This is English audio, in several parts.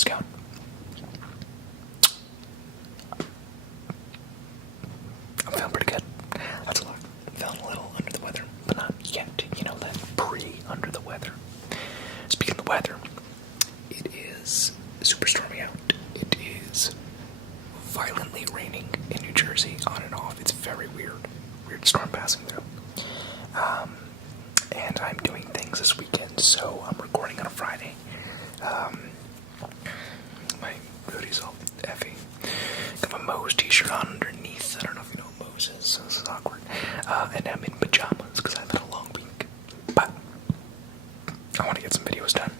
how's it going? I'm feeling pretty good. That's a lot. I'm feeling a little under the weather, but not yet. You know, that pre-under the weather. Speaking of the weather, it is super stormy out. It is violently raining in New Jersey, on and off. It's very weird. Weird storm passing through. And I'm doing things this weekend, so I'm recording on a Friday. My hoodie's all effy. Got my Moe's t-shirt on underneath. I don't know if you know what Moe's is, so this is awkward. And I'm in pajamas because I've had a long week. But I want to get some videos done.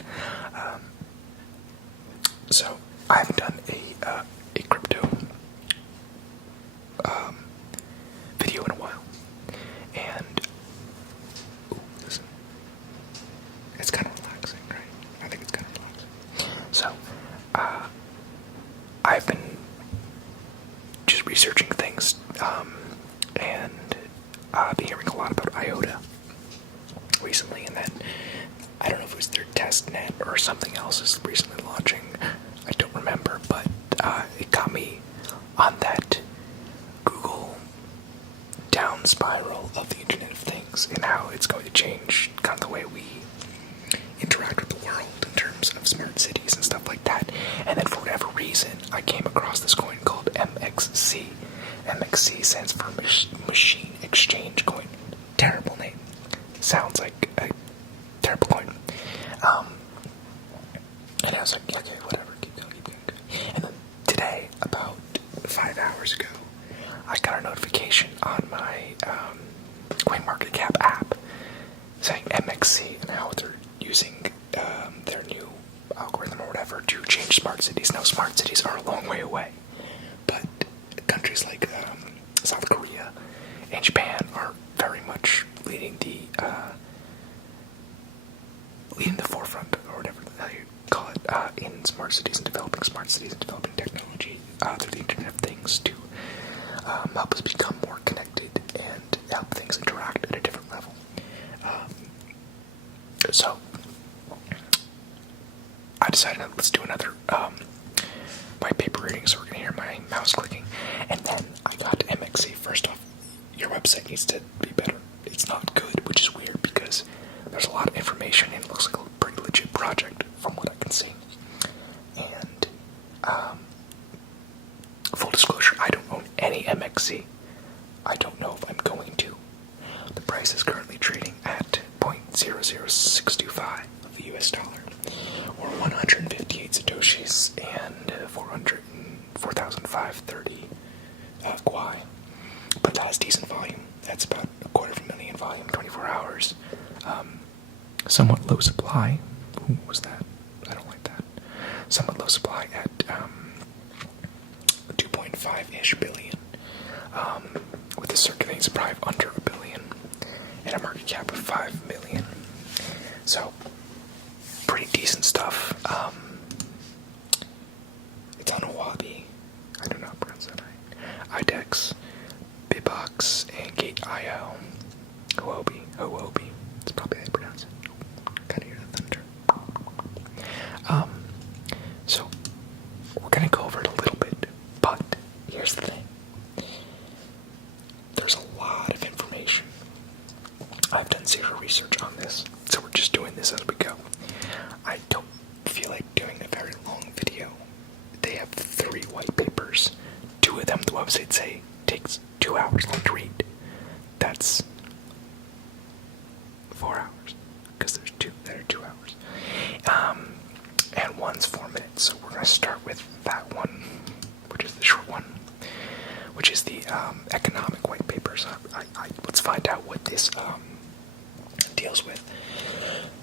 So I haven't done a crypto video in a while. And listen, it's kind of relaxing, right? I think it's kind of relaxing. So I've been just researching things, and I've been hearing a lot about IOTA recently, and then I don't know if it was their test net or something else is recently launching. I don't remember, but it got me on that Google down spiral of the Internet of Things and how it's going to change kind of the way we interact with the world in terms of smart cities and stuff like that. And then for whatever reason, I came across this coin called MXC. MXC stands for Machine Exchange Coin. Terrible name. Sounds like a terrible coin. And I was like, okay, whatever, keep going. And then today, about 5 hours ago, I got a notification on my CoinMarketCap app saying MXC and how they're using their new algorithm or whatever to change smart cities. Now, smart cities are a long way away, but countries like South Korea and Japan are very much leading the forefront, or whatever the hell you call it, in smart cities and developing technology through the Internet of Things to help us become more connected and help things interact at a different level. So I decided let's do another white paper reading, so we're going to hear my mouse clicking. And then I got to MXC. First off, your website needs to be better. It's not good, which is weird because there's a lot of information and it looks like a pretty legit project from what I can see. And full disclosure, I don't own any MXC. I don't know if I'm going to. The price is currently trading at 0.00625 of the US dollar, or 158 satoshis and 4,530 kwai. But that has decent volume. That's about 250,000 volume, 24 hours. Somewhat low supply. Ooh, what was that? I don't like that. Somewhat low supply at 2.5-ish billion, with a circulating supply of under a billion, and a market cap of 5 million. So, pretty decent stuff. It's on Huobi. I do not pronounce that right. IDEX, Bitbox, and Gate.io. Huobi. That's probably how you pronounce it. Kind of hear the thunder. So, we're going to go over it a little bit, but here's the thing. There's a lot of information. I've done zero research on this, so we're just doing this as we go. I don't feel like doing a very long video. They have 3 white papers. 2 of them, the website say, takes 2 hours long to read. That's 4 hours, because there's 2 that are 2 hours. And one's 4 minutes, so we're going to start with that one, which is the short one, which is the economic white paper. So let's find out what this deals with.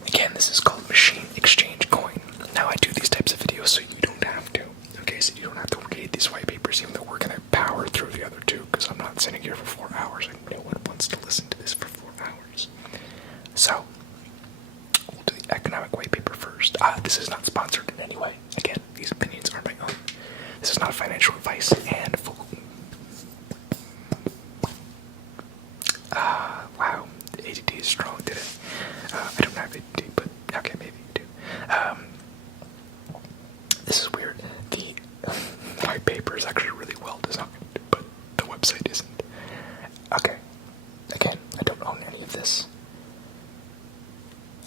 Again, this is called Machine Exchange Coin. Now, I do these types of videos so you don't have to. Okay, so you don't have to read these white papers, even though we're going to power through the other 2, because I'm not sitting here for 4 hours, and no one wants to listen to this for 4 hours. So, we'll do the economic white paper first. This is not sponsored in any way. Again, these opinions are my own. This is not financial advice, and full... wow, ADD is strong, did it? I don't have ADD, but okay, maybe you do. This is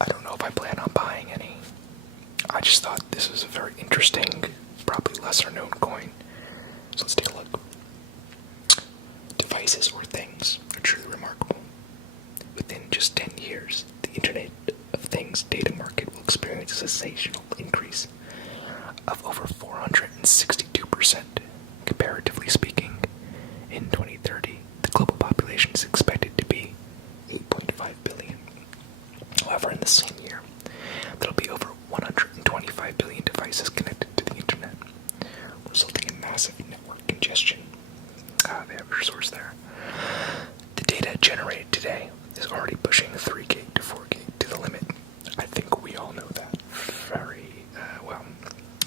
I don't know if I plan on buying any. I just thought this was a very interesting, probably lesser known coin. So let's take a look. Devices or things are truly remarkable. Within just 10 years, the Internet of Things data market will experience a sensational increase of over 462%. Comparatively speaking, in 2030, the global population is expected to be 8.5 billion. However, in the same year, there will be over 125 billion devices connected to the Internet, resulting in massive network congestion. They have a resource there. The data generated today is already pushing 3 gig to 4 gig to the limit. I think we all know that very well.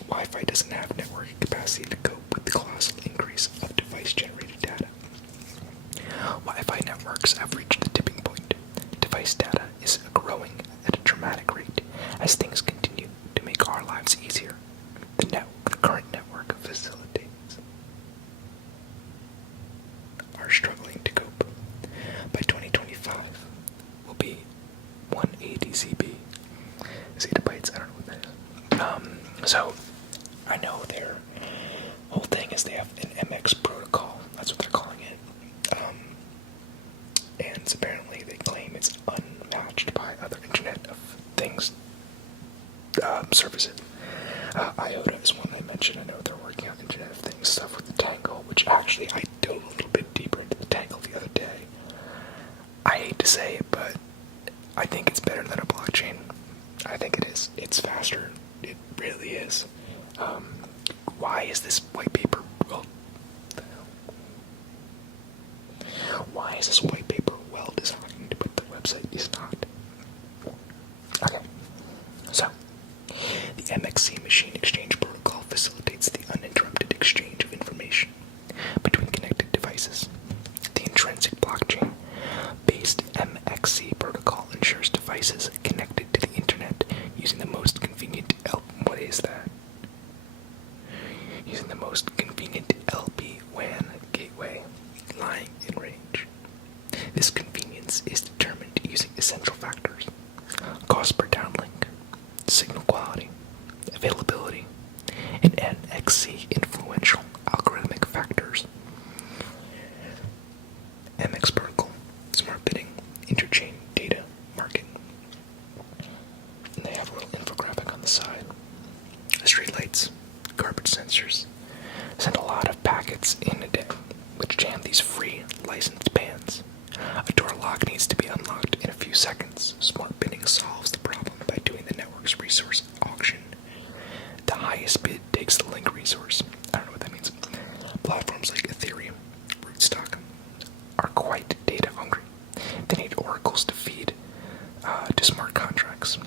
Wi-Fi doesn't have network capacity to cope with the colossal increase of device-generated data. Wi-Fi networks have reached the tipping point. Device data is growing at a dramatic rate as things continue to make our lives easier. The current network facilitates are struggling to cope. By 2025, will be 180 ZB. Zettabytes, I don't know what that is. So, I know their whole thing is they have an MX protocol. That's what they're calling it. And apparently they claim it's unmatched by other Internet of Things services. IOTA is one I mentioned. I know they're working on Internet of Things stuff with the Tangle, which actually I dove a little bit deeper into the Tangle the other day. I hate to say it, but I think it's better than a blockchain. I think it is. It's faster. It really is. Why is this white paper? Well, why is this white paper well designed, but the website is not? Okay. So, the MXC machine exchange protocol facilitates the uninterrupted exchange of information between connected devices. The intrinsic blockchain-based MXC protocol ensures devices connected to the Internet using the most convenient what is that? Using the most convenient LB-WAN gateway lying in range. This convenience is determined using essential factors: cost per downlink, signal quality, availability, and MXC influential algorithmic factors. MX protocol, smart bidding, interchain data market. And they have a little infographic on the side. The streetlights, garbage sensors, send a lot of packets in a day, which jam these free licensed bans. A door lock needs to be unlocked in a few seconds. Smart bidding solves the problem by doing the network's resource auction. The highest bid takes the link resource. I don't know what that means. Platforms like Ethereum, Rootstock, are quite data hungry. They need oracles to feed to smart contracts.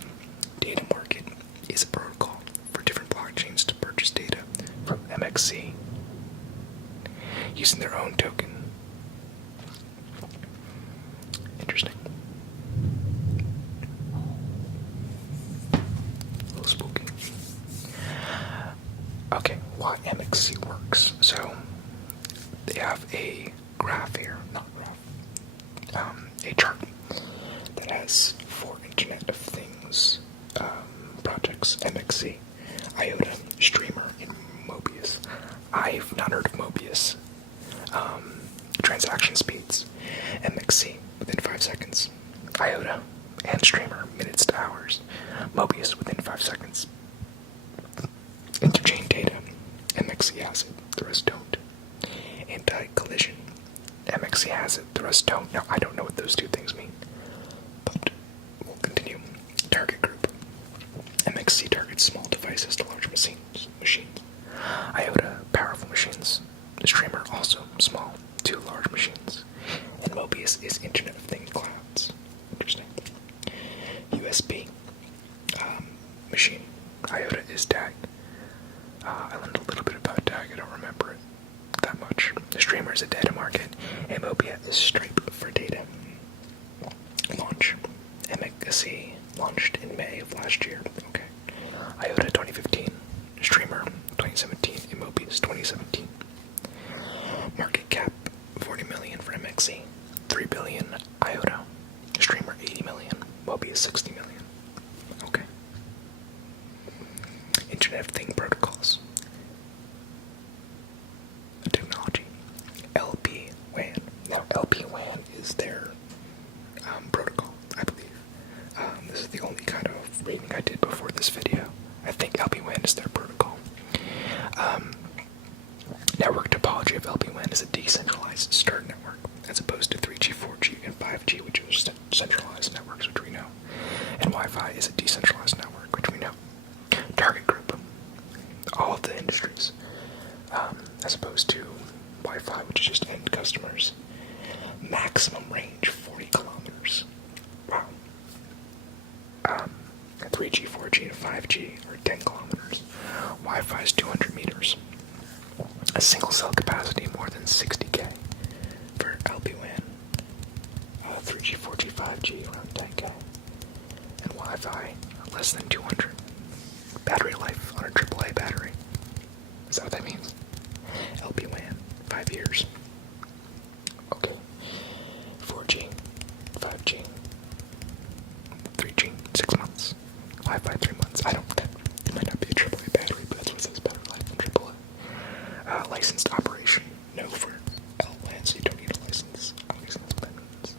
Data market is a protocol for different blockchains to purchase data from MXC using their own token. Interesting. A little spooky. Okay, why MXC works. So, they have a graph here, a chart that has 4 Internet of Things projects: MXC, IOTA, Streamer, and Mobius. I've not heard of Mobius. Transaction speeds: MXC within 5 seconds, IOTA and Streamer minutes to hours, Mobius within 5 seconds. Interchain data: MXC has it, the rest don't. Anti-collision: MXC has it, the rest don't. Now, I don't know what those two things mean, but we'll continue. Target group: MXC targets small devices to large machines. IOTA, powerful machines. Streamer, also small to large machines. And Mobius is Internet of Things clouds. Interesting. USB machine. IOTA is DAG. I learned a little bit about DAG. I don't remember it that much. The Streamer is a data market, and Mobius is Stripe for data. Launch: MXC launched in May of last year. Okay. IOTA 2015, Streamer 2017, and Mobius 2017. Market cap: 40 million for MXC, 3 billion IOTA, Streamer 80 million, Mobius 60 million. this video. I think LPWAN is their protocol. Network topology of LPWAN is a decentralized star network, as opposed to 3G, 4G, and 5G, which are centralized networks, which we know. And Wi-Fi is a decentralized network, which we know. Target group, all of the industries, as opposed to Wi-Fi, which is just end customers. Maximum range, 40 kilometers. Wow. 3G, 4G, and 5G are 10 kilometers. Wi-Fi is 200 meters. A single cell capacity more than 60K for LPWAN. 3G, 4G, 5G around 10K. And Wi-Fi less than 200. Battery life on a AAA battery. Is that what that means? LPWAN, 5 years. Okay. 4G, 5G, 3G, 6 months. Wi-Fi, 3 months. It might not be a AAA battery, but that's what it says, battery life on AAA. Licensed operation. No for LWAN, so you don't need a license. Obviously, that's what that means.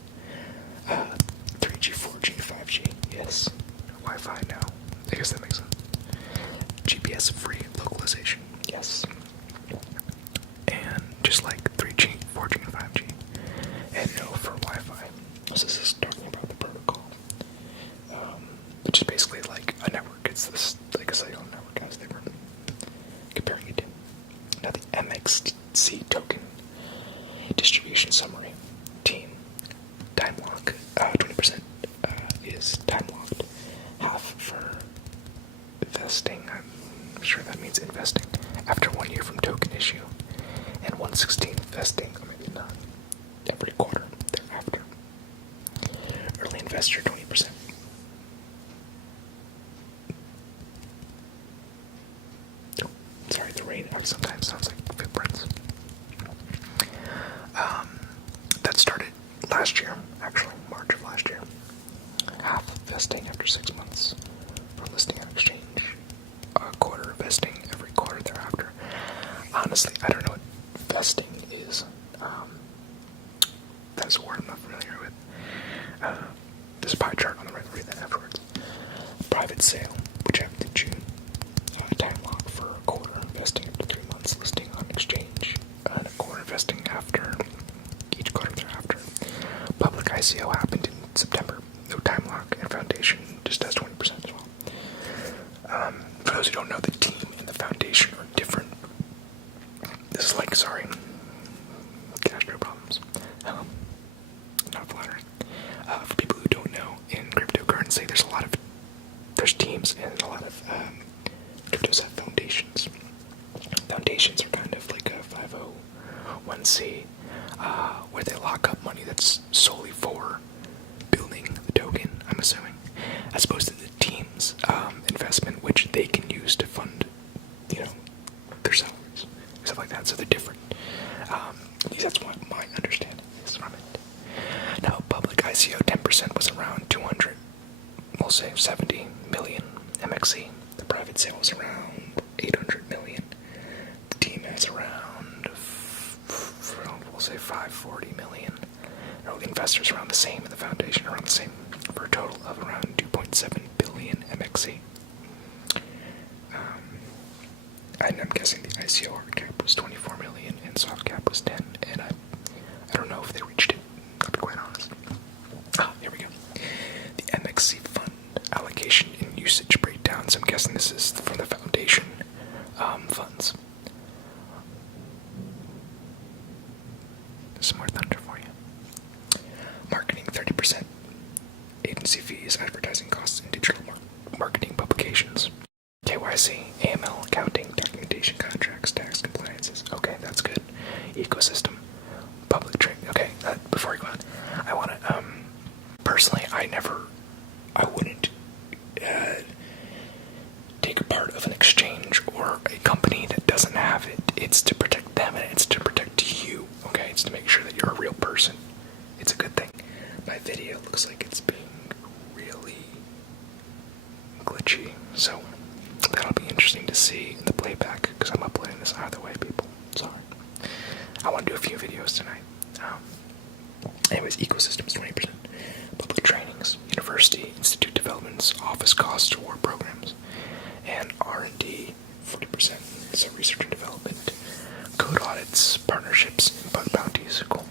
3G, 4G, 5G. Yes. Wi-Fi, no. I guess that makes sense. GPS-free localization. Yes. And just like 3G, 4G, and 5G. And no for Wi-Fi. So this is talking about the protocol. Which is basically like a network. It's this, like a cellular network, as they were comparing it to. Now the MXC token distribution summary. Team. Time lock. 20% is time locked. Half for vesting. I'm sure that means investing. After 1 year from token issue. And 1/16 vesting, or maybe not. Every quarter thereafter. Early investor 20%. Sorry, the rain sometimes sounds like footprints. That started last year, actually, March of last year. Half vesting after 6 months for listing on exchange. A quarter vesting every quarter thereafter. Honestly, I don't know what vesting is. That's a word I'm not familiar with. There's a pie chart on the right, read that afterwards. Private sale, which happened in June. Time lock for a quarter, investing up to 3 months, listing on exchange, and a quarter investing after each quarter thereafter. Public ICO happened in September. No time lock, and foundation just has 20% as well. For those who don't know, the team and the foundation are different. This is like, sorry, cash flow problems. Not flattering. For people who don't know, in cryptocurrency, there's teams and a lot of cryptos have foundations. Foundations are kind of like a 501c, where they lock up money that's solely for building the token, I'm assuming, as opposed to the team's investment, which they can use to fund, their salaries, stuff like that. So they're different. At least that's what my understanding is from it. Now, public ICO 10% was around 200, we'll say 70 million MXC. The private sale was around 800 million. The team has around, we'll say 540 million. No, the investors around the same, and the foundation around the same, for a total of around 2.7 billion MXC. And I'm guessing the ICO hard cap was 24 million and soft cap was 10, and I don't know if they reached it, I'll be quite honest. Here we go. The MXC fund allocation and usage breakdown. So I'm guessing this is from the foundation funds. Some more thunder for you. Marketing 30%. Agency fees, advertising costs, and digital marketing publications. KYC, AML, accounting, documentation, contracts, tax compliances. Okay, that's good. Ecosystem, public trade. Okay, before I go on, I want to, personally, I wouldn't take a part of an exchange or a company that doesn't have it. It's to protect them and it's to protect you, okay? It's to make sure that you're a real person. It's a good thing. My video looks like it's being really glitchy, so that'll be interesting to see in the playback, because I'm uploading this either way, people. Sorry. I want to do a few videos tonight. Anyways, ecosystems 20%. Public trainings, university, institute developments, office costs, award programs. and R&D 40%. So research and development, code audits, partnerships, and bug bounties. Cool.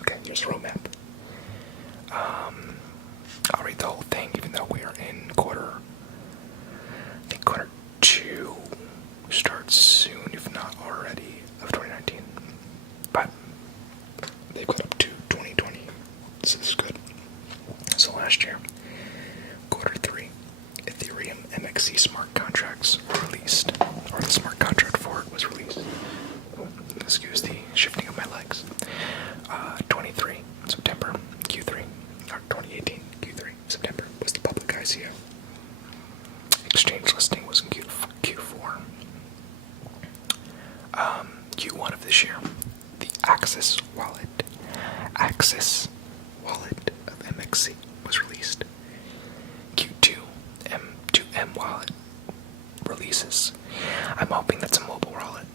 Okay, here's the roadmap. I'll read the whole thing, even though we are in quarter 2 starts soon, if not already, of 2019. But they've got up to 2020, so this is good. So last year, quarter 3, Ethereum MXC smart contracts were released, or the smart contract for it was released. Excuse the shifting of my legs. 23, September, Q3, or 2018, Q3, September, was the public ICO. Exchange listing was in Q4. Q1 of this year, the Axis wallet of MXC was released. Q2, M2M wallet releases. I'm hoping that's a mobile wallet.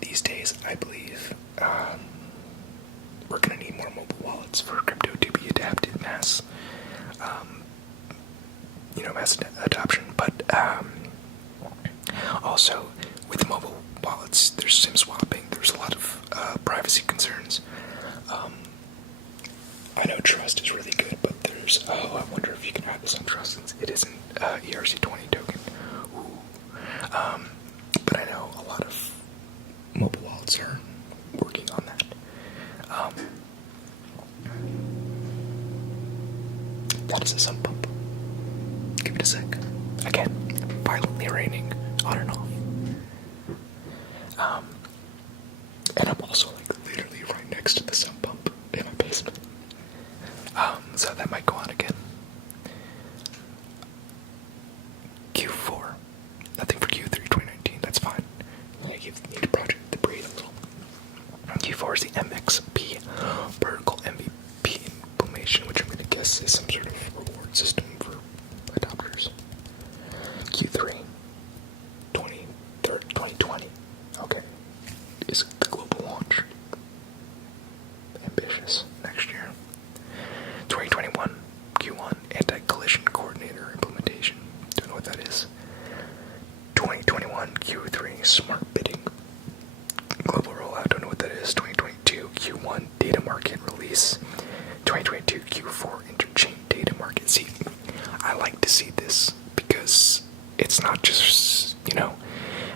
These days, I believe we're going to need more mobile wallets for crypto to be adapted mass adoption. But also, with mobile wallets, there's SIM swapping. There's a lot of privacy concerns. I know Trust is really good, but there's I wonder if you can add this on Trust since it isn't ERC20 token. Ooh. But I know a lot of mobile wallets are working on that. That is a sump pump. Give it a sec. Again, violently raining on and off. And I'm also literally right next to the sump pump in my basement. So that might go on again. Q4. Nothing for Q3 2019. That's fine. I need a project to breathe a little. Q4 is the MXP protocol MVP implementation, which I'm going to guess is some sort of reward system for adopters. Q3 2020. Okay. Is the global launch. Ambitious. Next year. 2021 Q1 anti-collision coordinator implementation. Don't know what that is. 2021 Q3 smart bidding global rollout. Don't know what that is. 2022 Q1 data market release. 2022 Q4 interchain data market. See, I like to see this because it's not just,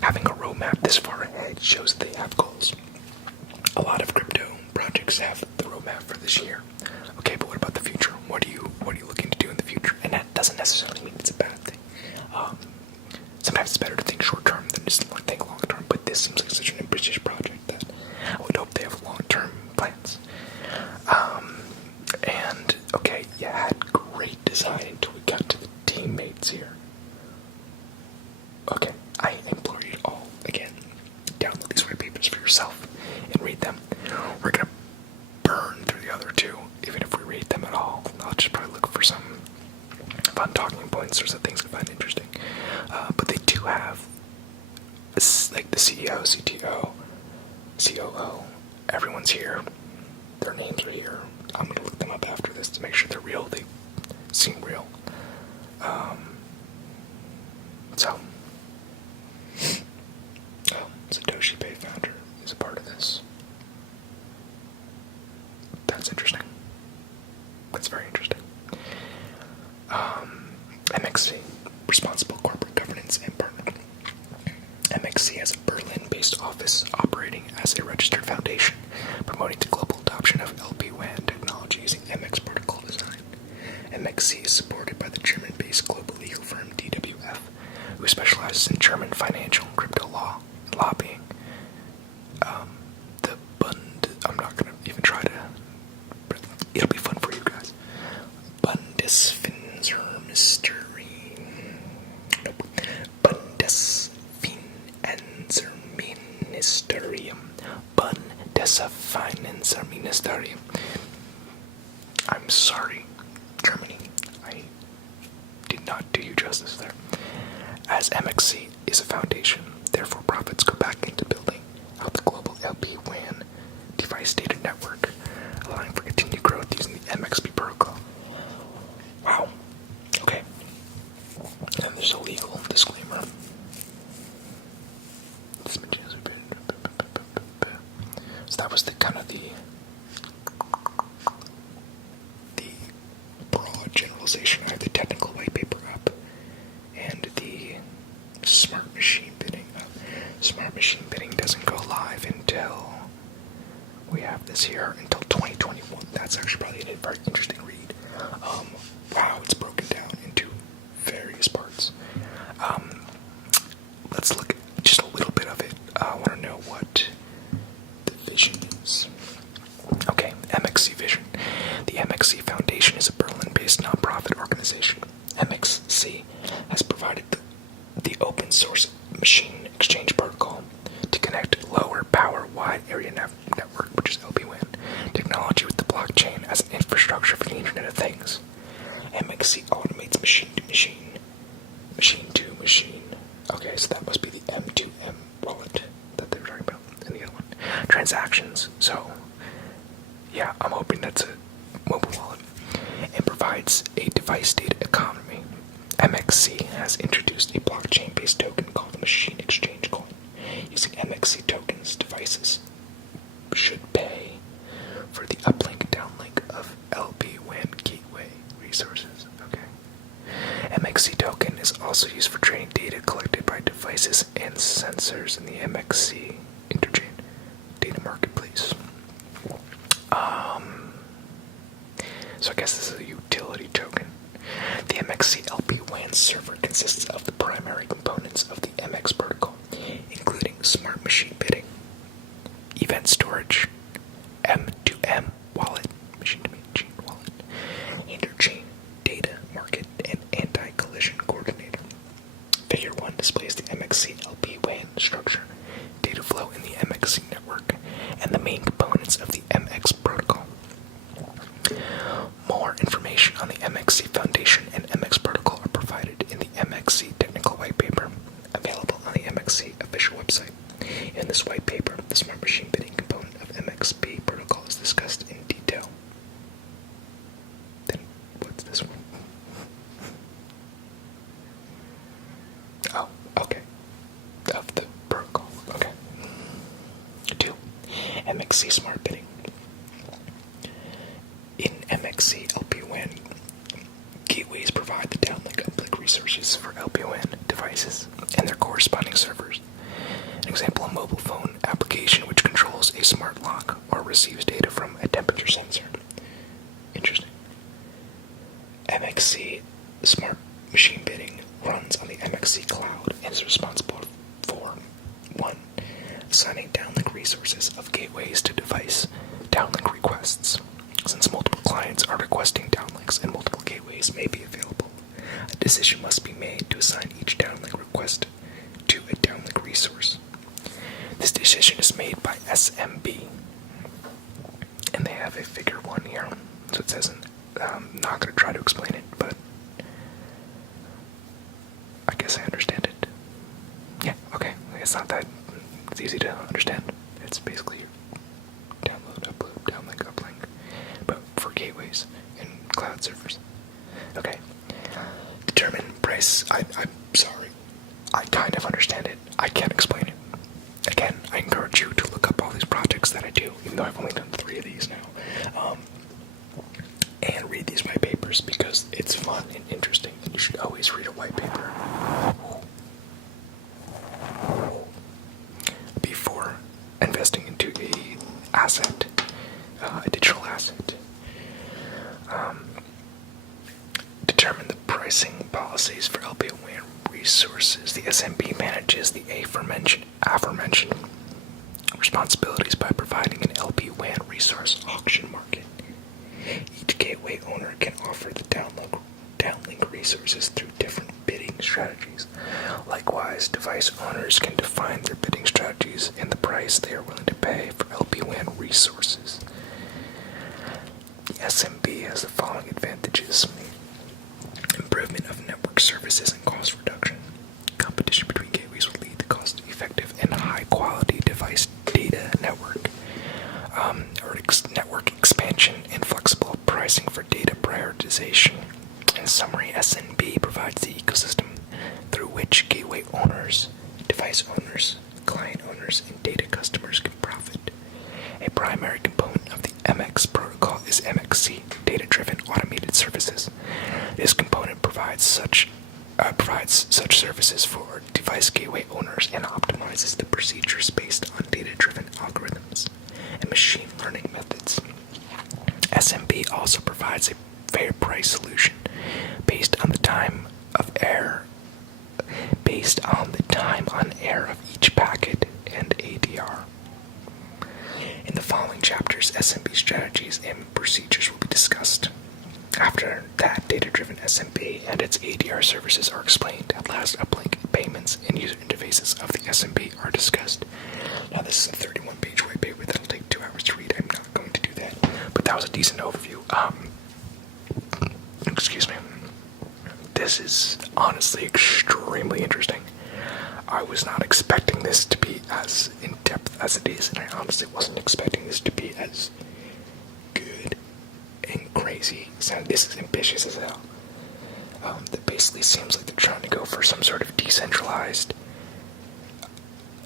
having a roadmap this far ahead shows that they have goals. A lot of crypto projects have the roadmap for this year. Okay, but what about the future? What are you looking to do in the future? And that doesn't necessarily mean it's a bad thing. Sometimes it's better to think short term than just think long term. But this seems like such an ambitious project that I would hope they have long term plans. And okay, you had great design until we got to the teammates here. Okay, I implore you all again, download these white papers for yourself and read them. We're gonna burn through the other two, even if we read them at all. I'll just probably look for some fun talking points or some things I find interesting. But they do have like the CEO, CTO, COO. Everyone's here. Their names are here. I'm gonna look them up after this to make sure they're real. They seem real. Satoshi Pay founder is a part of this. That's interesting. That's very interesting. MXC, responsible corporate governance and partner. MXC has a Berlin-based office operating as a registered foundation, promoting the global adoption of LP-WAN technology using MX protocol design. MXC is supported by the German-based global legal firm DWF, who specializes in German financial and crypto law and lobbying. The Bund, I'm not going to even try to, but it'll be fun for you guys. Bundesfinanzministerium. I'm sorry, Germany. I did not do you justice there. As MXC is a foundation, therefore profits go back into building out the global LP-WAN device data network, allowing for continued growth using the MXP protocol. Wow. Okay. There's a legal disclaimer. So that was the kind of the broad generalization. I have the technical white paper up and the smart machine bidding up. Smart machine bidding doesn't go live until we have this here until 2021. That's actually probably a very interesting read. Wow, it's broken down into various parts. Let's look at just a little bit of it. I want to know what the vision is. Okay, MXC Vision. The MXC Foundation is a Berlin-based nonprofit organization. MXC has provided the open source machine exchange protocol to connect lower power wide area network, which is LPWAN, technology with the blockchain as an infrastructure for the Internet of Things. MXC automates machine to machine, machine to machine. Okay, so that must be the M2M wallet that they were talking about, and the other one, transactions. So, yeah, I'm hoping that's a mobile wallet, and provides a device data economy. MXC has introduced a blockchain-based token called the Machine Exchange Coin. Using MXC tokens, devices should pay for the uplink downlink of LPWAN gateway resources. Okay. MXC token is also used for trading data collected by devices and sensors in the MXC interchain data marketplace. So I guess this is a utility token. The MXC LPWAN server consists of the primary components of the MX protocol, including smart machine bidding, event storage, M2M wallet, machine-to-machine wallet, interchain data market, and anti-collision coordinator. Figure 1 displays the MXC LPWAN structure, data flow in the MXC network, and the main components of the MX protocol. More information on the MXC Foundation and MX protocol are provided in the MXC technical white paper, available on the MXC official website. In this white paper, the smart machine bidding component of MXP protocol is discussed in detail. Then, what's this one? Oh, okay. Of the protocol. Okay. 2. MXC smart bidding. In MXC LPWAN, gateways provide the downlink uplink resources for LPWAN devices and their corresponding servers. An example, a mobile phone application which controls a smart lock or receives data from a temperature sensor. Interesting. MXC smart machine bidding runs on the MXC cloud and is responsible for 1. Assigning downlink resources of gateways to device downlink requests. Since multiple clients are requesting downlinks and multiple gateways may be available, a decision must be made to assign each downlink request to a downlink resource. This decision is made by SMB, and they have a figure 1 here. So it says, I'm not going to try to explain it, but I guess I understand it. Yeah, okay, it's not that, it's easy to understand. It's basically download, upload, downlink, uplink, but for gateways and cloud servers. Okay. Determine price. I'm sorry. I kind of understand it. I can't explain it. Again, I encourage you to look up all these projects that I do, even though I've only done 3 of these now. And read these white papers because it's fun and interesting, and you should always read a white paper before investing into a asset, a digital asset. Determine the pricing policies for LPWAN resources. The SMB manages the aforementioned responsibilities by providing an LPWAN resource auction market. Each gateway owner can offer the downlink resources through different bidding strategies. Likewise, device owners can define their bidding strategies and the price they are willing to pay for LPWAN resources. The SMB has the following advantages: improvement of network services and cost reduction. Competition between gateways will lead to cost-effective and high-quality device data network. Network expansion and flexible pricing for data prioritization. In summary, SNB provides the ecosystem through which gateway owners, device owners, client owners, and data customers can profit. A primary component of the MX protocol is MXC, Data-Driven Automated Services. This component provides such services for device gateway owners and optimizes the procedures based on data-driven algorithms and machine learning methods. SMB also provides a fair price solution based on the time on air of each packet and ADR. In the following chapters, SMB strategies and procedures will be discussed. After that, data-driven SMB and its ADR services are explained. At last, uplink payments and user interfaces of the SMB are discussed. Now, this is a 31-page white paper that'll take 2 hours to read. I'm not going to do that, but that was a decent overview. Excuse me. This is honestly extremely interesting. I was not expecting this to be as in-depth as it is, and I honestly wasn't expecting this to be as good and crazy. So this is ambitious as hell. That basically seems like they're trying to go for some sort of decentralized,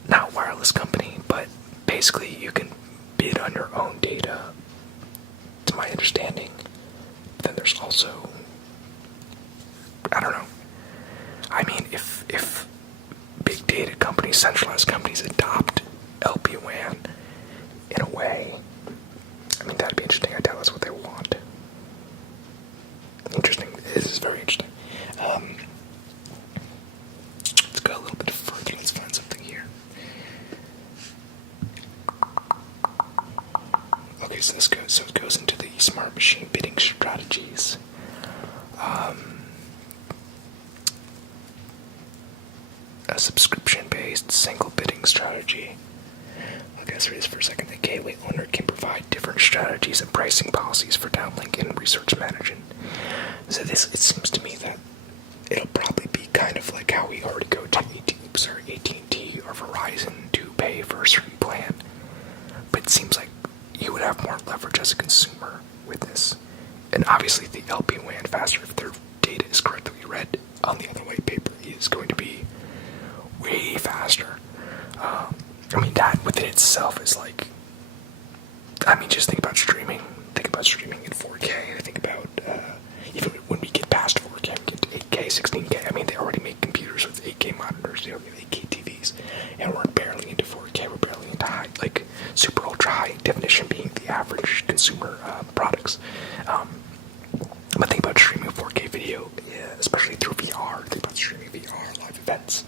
not wireless company, but basically you can bid on your own data, to my understanding. But then there's also, I don't know. I mean, if big data companies, centralized companies adopt LPWAN in a way, I mean, that'd be interesting. I doubt that's what they want. Interesting. This is very interesting. Let's go a little bit further. Let's find something here. Okay, so it goes into the smart machine bidding strategies. A subscription-based single bidding strategy. Okay, let's read this for a second. A gateway owner can provide different strategies and pricing policies for downlink and research management. So it seems to me that it'll probably be kind of like how we already go to AT&T or Verizon to pay for a certain plan. But it seems like you would have more leverage as a consumer with this. And obviously the LPWAN faster, if their data is correctly read on the other white paper, is going to be way faster. I mean, that within itself is like, I mean, just think about streaming. Think about streaming in 4K. I think about, even when we get past 4K, we get to 8K, 16K. I mean, they already make computers with 8K monitors, they already make 8K TVs. And we're barely into 4K, we're barely into high, like, super ultra high definition being the average consumer products. But think about streaming 4K video, especially through VR. Think about streaming VR, live events.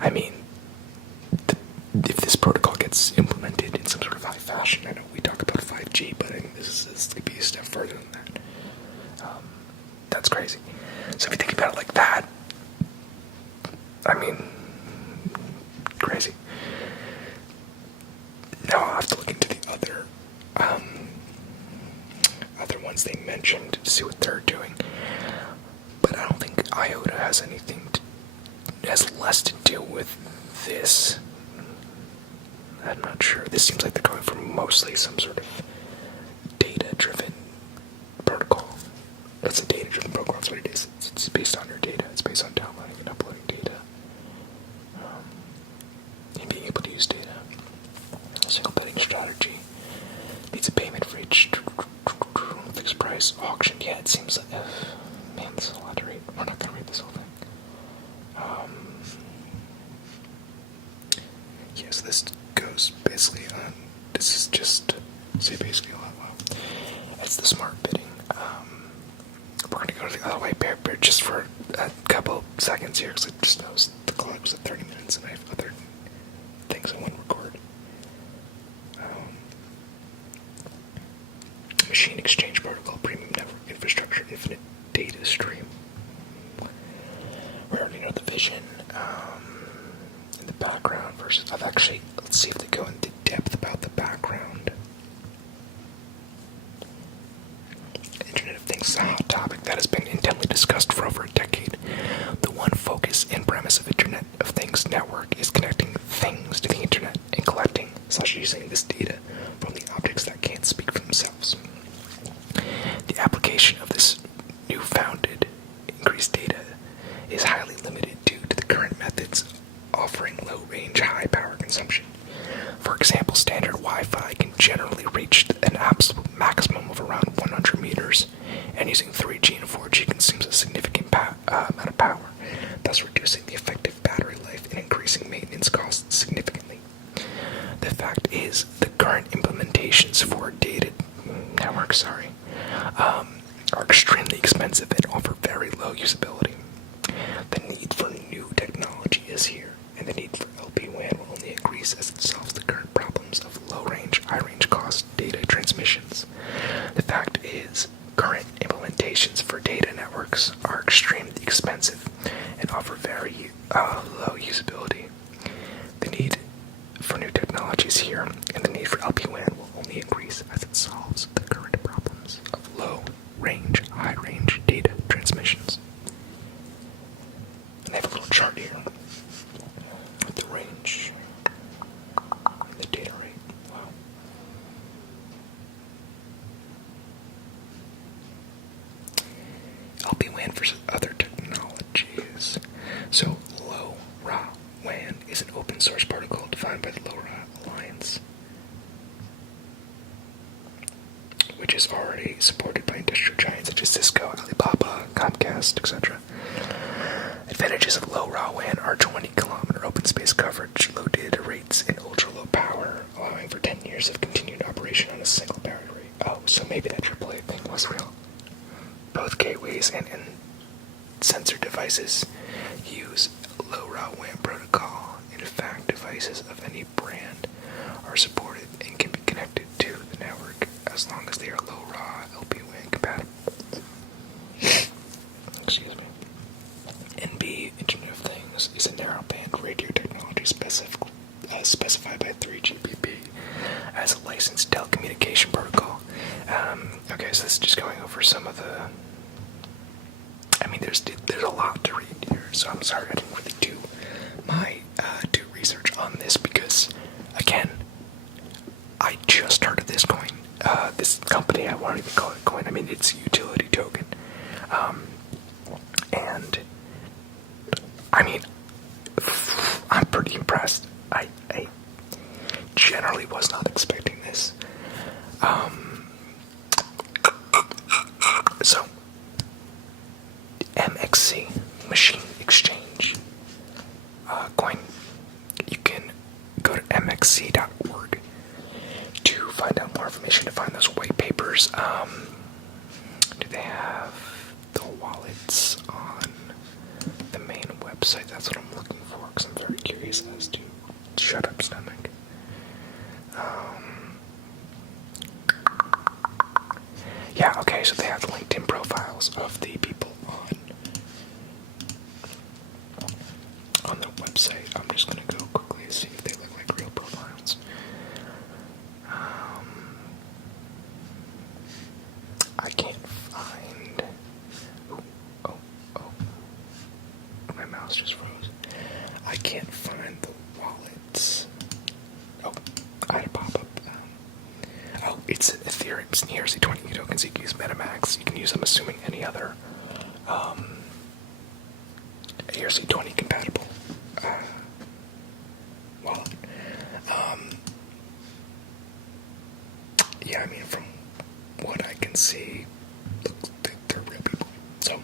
I mean, if this protocol gets implemented in some sort of high fashion, I know we talk about 5G, but I mean, this could be a step further than that. That's crazy. So if you think about it like that, I mean, crazy. Now I'll have to look into the other ones they mentioned to see what they're doing. But I don't think IOTA has less to do with this. I'm not sure. This seems like they're going for mostly some sort of data-driven protocol. It's a data-driven protocol. That's what it is. It's based on your data. It's based on downloading and uploading data. And being able to use data. Single bidding strategy. Needs a payment for each fixed price auction. Yeah, it seems like... man, this is a lot to read. We're not going to read this whole thing. Yes, this goes basically on... This is just... Say basically a lot. Wow. It's the smart bidding. We're going to go to the other white paper just for a couple seconds here, because I just noticed the clock was at 30 minutes and I have other things I want to record. Machine Exchange Protocol, Premium Network Infrastructure, Infinite Data Stream. We already know the vision. In the background versus... let's see if they go into depth about the background. Internet of Things is a hot topic that has been intently discussed for over a decade. The one focus and premise of Internet of Things network is connecting things to the internet and collecting/using this data from the objects that can't speak for themselves. The application of this newfounded increased data is highly limited due to the current methods offering low range, high power consumption. For example, standard Wi-Fi can generally reach an absolute maximum of around 100 meters, and using 3G and 4G consumes a significant amount of power, thus reducing the effective battery life and increasing maintenance costs significantly. The fact is, the current implementations for data networks, are extremely expensive and offer very low usability. The need for new technology is here, and the need for LPWAN will only increase as it solves the current problems of low-range, high-range cost data transmissions. The fact is, current implementations for data networks are extremely expensive and offer very low usability. The need for new technology is here, and the need for LPWAN will only increase as it solves the current problems of low-range, high-range data transmissions. And I have a little chart here with the range and the data rate. Wow. LPWAN versus other technologies. So, LoRaWAN is an open source protocol defined by the LoRa Alliance, which is already supported by industrial giants such as Cisco, Alibaba, Comcast, etc. Advantages of LoRaWAN are 20-kilometer open space coverage, low data rates, and ultra-low power, allowing for 10 years of continued operation on a single battery rate. Oh, so maybe that AAA thing was real. Both gateways and sensor devices use LoRaWAN protocol. In fact, devices of any brand are supported and can be connected to the network as long as they are LoRa LPWAN compatible. Excuse me. NB, Internet of Things, is a narrowband radio technology specified by 3GPP as a licensed telecommunication protocol. Okay, so this is just going over some of the... there's a lot to read here, so I'm sorry I didn't really do research on this because, again, I just started this coin. This company, I won't even call it a coin, it's a utility token. And I'm pretty impressed. I generally was not expecting this. So, MXC, Machine Exchange coin. You can go to mxc.org to find out more information, to find those white papers. Do they have the wallets on the main website? That's what I'm looking for, because I'm very curious as to... Shut up, stomach. Yeah, okay, so they have LinkedIn profiles of the people on the website. I'm just gonna go quickly and see if they look like real profiles. I can't find... Oh. My mouse just froze. I can't find the wallets. Oh, I had a pop-up. It's Ethereum. It's an ERC20 tokens. You can use MetaMask. You can use, I'm assuming, any other ERC20 compatible wallet. Yeah, from what I can see, they're real people. So,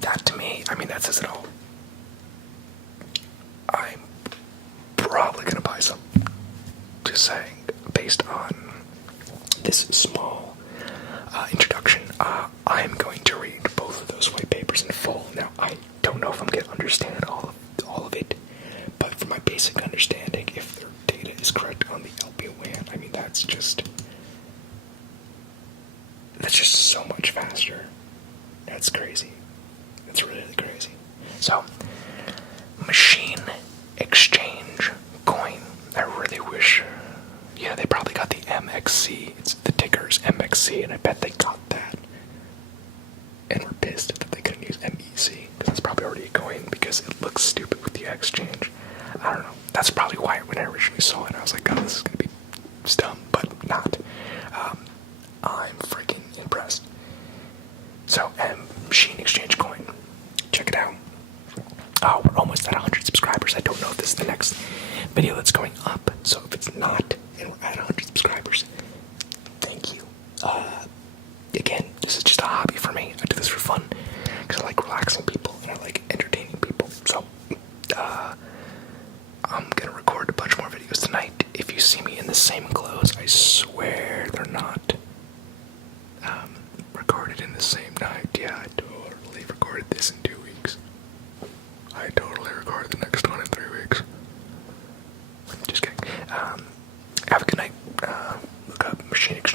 that to me, that says it all. I'm probably going to buy some. Just saying, based on this small introduction, I'm going to read both of those white papers in full. Now, I don't know if I'm going to understand all of it, but for my basic understanding, if their data is correct on the LPWAN, that's just so much faster. That's crazy. That's really, really crazy. So, Machine Exchange coin. I really wish... they probably got the MXC. The ticker's MXC, and I bet they got that. And were pissed that they couldn't use MEC, because that's probably already a coin, because it looks stupid with the eXchange. I don't know. That's probably why when I originally saw it, I was like, God, this is going to be dumb, but not. I'm freaking impressed. So, Machine Exchange coin. Check it out. we're almost at 100 subscribers. I don't know if this is the next video that's going up, so if it's not, and we're at 100 subscribers, thank you. Again, this is just a hobby for me. I do this for fun, because I like relaxing people, and I like entertaining people, so, I'm gonna record a bunch more videos tonight. If you see me in the same clothes, I swear they're not, recorded in the same night. Yeah, I totally recorded this in 2 weeks. I totally recorded the next one in 3 weeks. Just kidding. Have a good night. Look up Machine Exchange.